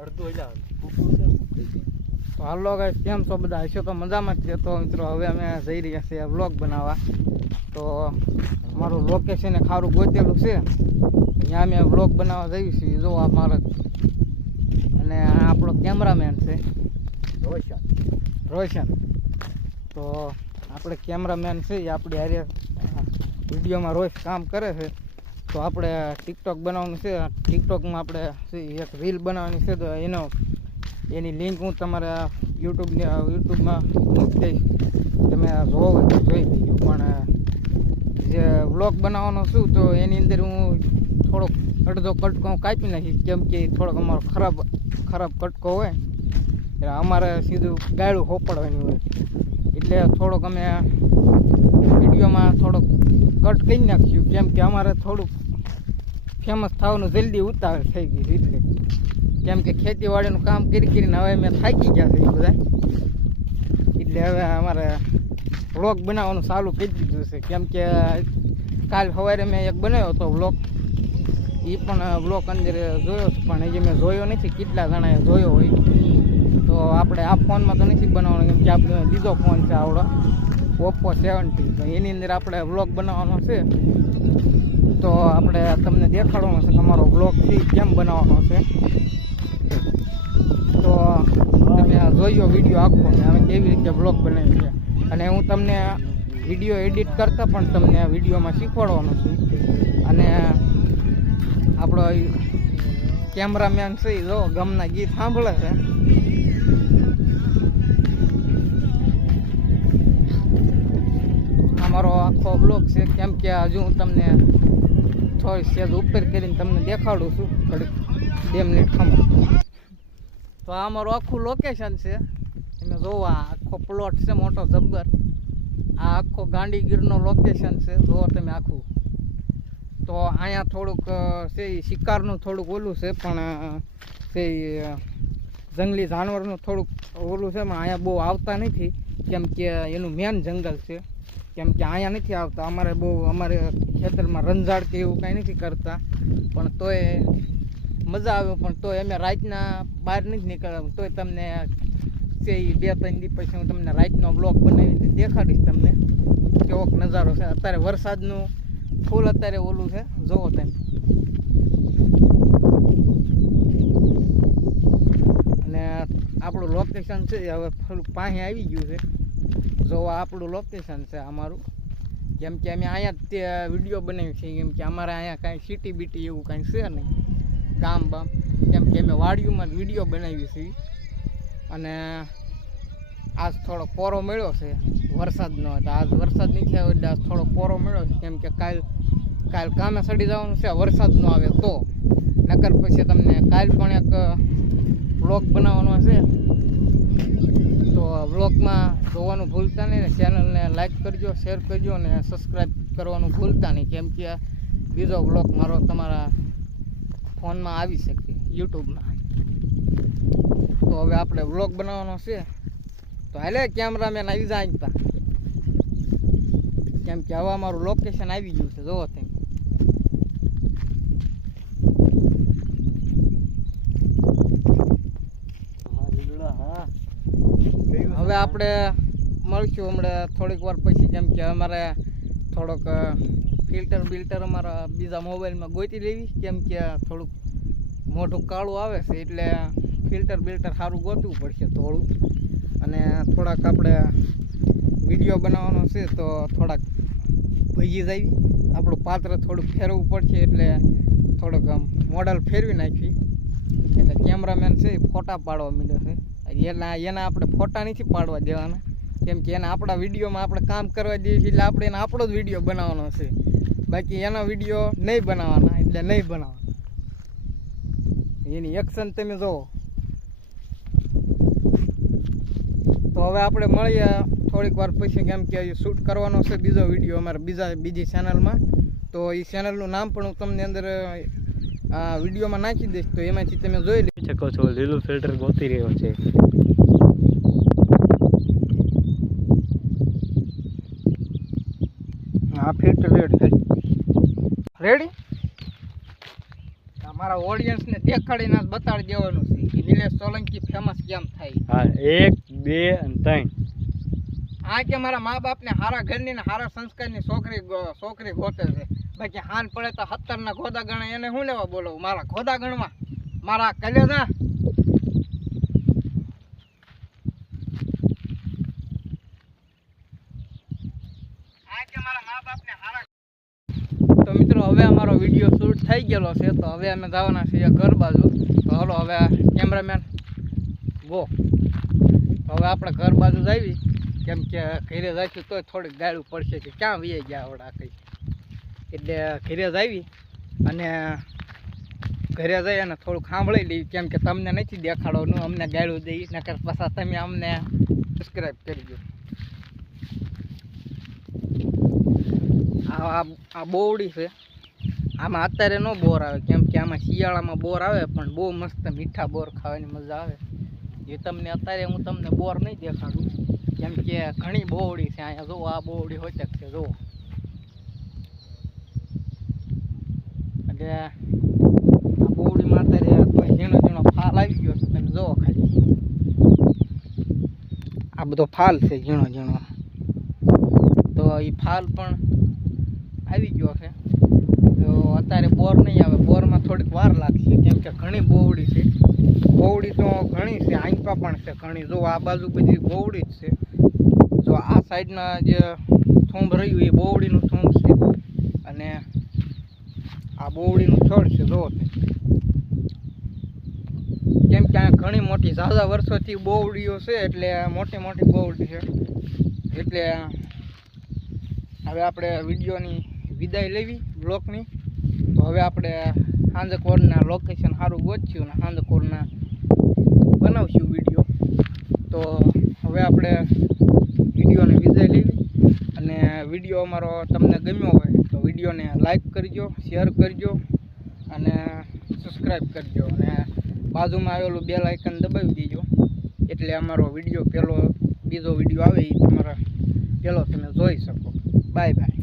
તો હાલો ગાઈસ, કેમ છો બધા? હશો તો મજામાં જ છે. તો મિત્રો હવે અમે જઈ રહ્યા છીએ વ્લોગ બનાવવા. તો અમારું લોકેશન એક સારું ગોતેલું છે, ત્યાં અમે વ્લોગ બનાવવા જઈએ છીએ. જો આ મારો અને આ આપણો કેમેરામેન છે રોશન. તો આપણે કેમેરામેન છે એ આપણી હારે વિડીયોમાં રોજ કામ કરે છે. તો આપણે ટિકટોક બનાવવાનું છે. ટિકટોકમાં આપણે એક રીલ બનાવવાની છે. તો એની લિંક હું તમારા યુટ્યુબમાં મૂકી દઈશ, તમે જોવો જોઈ લઈજો. પણ જે વ્લોગ બનાવવાનો છું તો એની અંદર હું થોડોક અડધો કટકો હું કાપી નાખીશ, કેમ કે થોડોક અમારો ખરાબ કટકો હોય એટલે અમારે સીધું ગાળું હોપડવાની હોય, એટલે થોડોક અમે વિડીયોમાં થોડોક કટ કરી નાખીશું, કેમ કે અમારે થોડુંક ફેમસ થવાનું જલ્દી ઉતાવળ થઈ ગઈ છે. એટલે કેમ કે ખેતીવાડીનું કામ કરીને હવે અમે થાકી ગયા છે બધા, એટલે હવે અમારે વ્લોગ બનાવવાનું ચાલુ કરી દીધું છે. કેમ કે કાલ સવારે મેં એક બનાવ્યો હતો વ્લોગ, એ પણ વ્લોગ અંદર જોયો, પણ હજી મેં જોયો નથી કેટલા જણાએ જોયો હોય. તો આપણે આ ફોનમાં તો નથી બનાવવાનો, કેમ કે આપણે બીજો ફોન છે આવડો Oppo 70, તો એની અંદર આપણે વ્લોગ બનાવવાનો છે. તો આપણે તમને દેખાડવાનો છે કે અમારો વ્લોગ કેમ બનાવવાનો છે. તો તમે જોયો વિડીયો આખો અમે કેવી રીતે વ્લોગ બનાવી છે, અને હું તમને વિડીયો એડિટ કરતા પણ તમને વિડીયોમાં શીખવાડવાનું છું. અને આપણો કેમેરામેન છે જો ગમના ગીત સાંભળે છે. અમારો આખો બ્લોગ છે, કેમ કે હજુ હું તમને થોડી સેજ ઉપર કરીને તમને દેખાડું છું, ઘડીક 2 મિનિટ ખમો. તો આ અમારું આખું લોકેશન છે. તમે જોવો આ આખો પ્લોટ છે મોટો જબ્બર. આ આખો ગાંડીગીરનો લોકેશન છે, જોવો તમે આખું. તો અહીંયા થોડુંક છે શિકારનું થોડુંક ઓલું છે, પણ છે જંગલી જાનવરનું થોડુંક ઓલું છે, પણ અહીંયા બહુ આવતા નથી, કેમ કે એનું મેન જંગલ છે. કેમ કે અહીંયા નથી આવતા. અમારે ખેતરમાં રંજાડ કે એવું કાંઈ નથી કરતા, પણ તોય મજા આવે. પણ તોય અમે રાતના બહાર નથી નીકળ્યા, તોય તમને છે 2-3 દિવસ પછી હું તમને રાતનો બ્લોગ બનાવીને દેખાડીશ તમને કેવોક નજારો છે. અત્યારે વરસાદનું ફૂલ અત્યારે ઓલું છે, જોવો તમે. અને આપણું લોકેશન છે હવે થોડુંક પાસે આવી ગયું છે. જો આપણું લોકેશન છે અમારું, કેમ કે અમે અહીંયા તે વિડીયો બનાવી છે. કેમ કે અમારે અહીંયા કાંઈ સિટી બીટી એવું કાંઈ છે નહીં, ગામ બામ. કેમ કે અમે વાડીઓમાં જ વિડીયો બનાવી છીએ. અને આજ થોડો પોરો મળ્યો છે વરસાદનો, તો આજ વરસાદ નહીં થયો એટલે આજ થોડો પોરો મળ્યો છે. કેમ કે કાલ કામે સડી જવાનું છે વરસાદ ન આવે તો, નકર પછી તમને કાલ પણ એક વ્લોગ બનાવવાનો છે. તો વ્લોગમાં જોવાનું ભૂલતા નહીં, ને ચેનલને લાઈક કરજો, શેર કરજો, અને સબસ્ક્રાઈબ કરવાનું ભૂલતા નહીં, કેમ કે બીજો વ્લોગ મારો તમારા ફોનમાં આવી શકે યુટ્યુબમાં. તો હવે આપણે વ્લોગ બનાવવાનો છે. તો હાલે કેમેરામેન આવી જાય તા, કેમ કે હવે અમારું લોકેશન આવી ગયું છે, જોવો તમે. હવે આપણે મળશું હમણાં થોડીક વાર પછી, કેમ કે અમારે થોડોક ફિલ્ટર અમારા બીજા મોબાઈલમાં ગોતી લેવી, કેમ કે થોડુંક મોઢું કાળું આવે છે, એટલે ફિલ્ટર સારું ગોતવું પડશે થોડું. અને થોડાક આપણે વિડીયો બનાવવાનો છે, તો થોડાક ભજી જાય આપણું પાત્ર થોડુંક ફેરવવું પડશે, એટલે થોડુંક આમ મોડલ ફેરવી નાખી. એટલે કેમેરામેન છે એ ફોટા પાડવા માંડ્યો છે. એના આપણે ફોટા નથી પાડવા દેવાના, કેમ કે એના આપણા વિડીયોમાં આપણે કામ કરવા દઈએ છીએ, એટલે આપણે આપણો જ વિડીયો બનાવવાનો છે. બાકી એના વિડીયો નહીં બનાવવાના, એટલે નહીં બનાવવાના. એની એક્શન તમે જોવો. તો હવે આપણે મળીએ થોડીક વાર પછી, કેમ કે શૂટ કરવાનો છે બીજો વિડીયો અમારે બીજી ચેનલમાં. તો એ ચેનલનું નામ પણ હું તમને અંદર વિડીયોમાં નાખી દઈશ, તો એમાંથી તમે જોઈ લઈ શકો છો. લીલું ફિલ્ટર ગોતી રહ્યો છે. આ ફિલ્ટર રેડી મારા ઓડિયન્સને દેખાડીને જ બતાડી દેવાનું છે કે નિલેશ સોલંકી ફેમસ કેમ થાય. હા 1 2 અને 3. આ કે મારા મા બાપને હારા ઘરની ને હારા સંસ્કારની છોકરી ગોતે છે. બાકી હાન પડે તો 17 ના ગોદા ગણે એને હું લેવા બોલવું. મારા ગોદા ગણમાં મારા કલેજા તો મિત્રો હવે અમારો વિડીયો શૂટ થઈ ગયેલો છે તો હવે અમે જવાના છીએ ઘર બાજુ. તો હાલો હવે કેમેરામેન ગો. તો હવે આપણે ઘર બાજુ જઈએ કેમ કે ઘરે જઈશું તો થોડીક ગાળું પડશે કે ક્યાં વી ગયા આવડા કંઈ. એટલે ઘરે જઈએ અને ઘરે જઈ અને થોડુંક સાંભળી લઈએ કેમ કે તમને નથી દેખાડવાનું, અમને ગાળું દઈ નકર પાછા તમે અમને સબસ્ક્રાઈબ કરજો. આ બોવડી છે. આમાં અત્યારે નો બોર આવે કેમ કે આમાં શિયાળામાં બોર આવે પણ બહુ મસ્ત મીઠા બોર ખાવાની મજા આવે. એ તમને અત્યારે હું તમને બોર નહીં દેખાડું કેમ કે ઘણી બોવડી છે અહીંયા. જુઓ આ બોવડી હોય છે જુઓ. એટલે આ બોવડીમાં અત્યારે કોઈ ઝીણો ઝીણો ફાલ આવી ગયો છે તમે જુઓ ખાલી. આ બધો ફાલ છે ઝીણો ઝીણો. તો એ ફાલ પણ આવી ગયો છે. તો અત્યારે બોર નહીં આવે, બોરમાં થોડીક વાર લાગશે કેમ કે ઘણી બોવડી છે. બોવડી તો ઘણી છે, આંકા પણ છે ઘણી. જો આ બાજુ બધી બોવડી જ છે. જો આ સાઈડના જે થૂંબ રહ્યું એ બોવડીનું થૂંબ છે અને આ બોવડીનું થડ છે. જો કેમ કે આ ઘણી મોટી ઝાઝા વર્ષોથી બોવડીઓ છે એટલે મોટી મોટી બોવડી છે. એટલે હવે આપણે વિડીયોની વિદાય લેવી બ્લોગની. તો હવે આપણે હાંજકોરના લોકેશન સારું ગોચ્યું ને હાંજકોરના બનાવશું વિડીયો. તો હવે આપણે વિડીયોને વિદાય લેવી અને વિડીયો અમારો તમને ગમ્યો હોય તો વિડીયોને લાઈક કરજો, શેર કરજો અને સબસ્ક્રાઈબ કરજો અને બાજુમાં આવેલું બેલ આઇકન દબાવી દેજો એટલે અમારો વિડીયો બીજો વિડીયો આવે એ તમારા પહેલો તમે જોઈ શકો. Bye bye.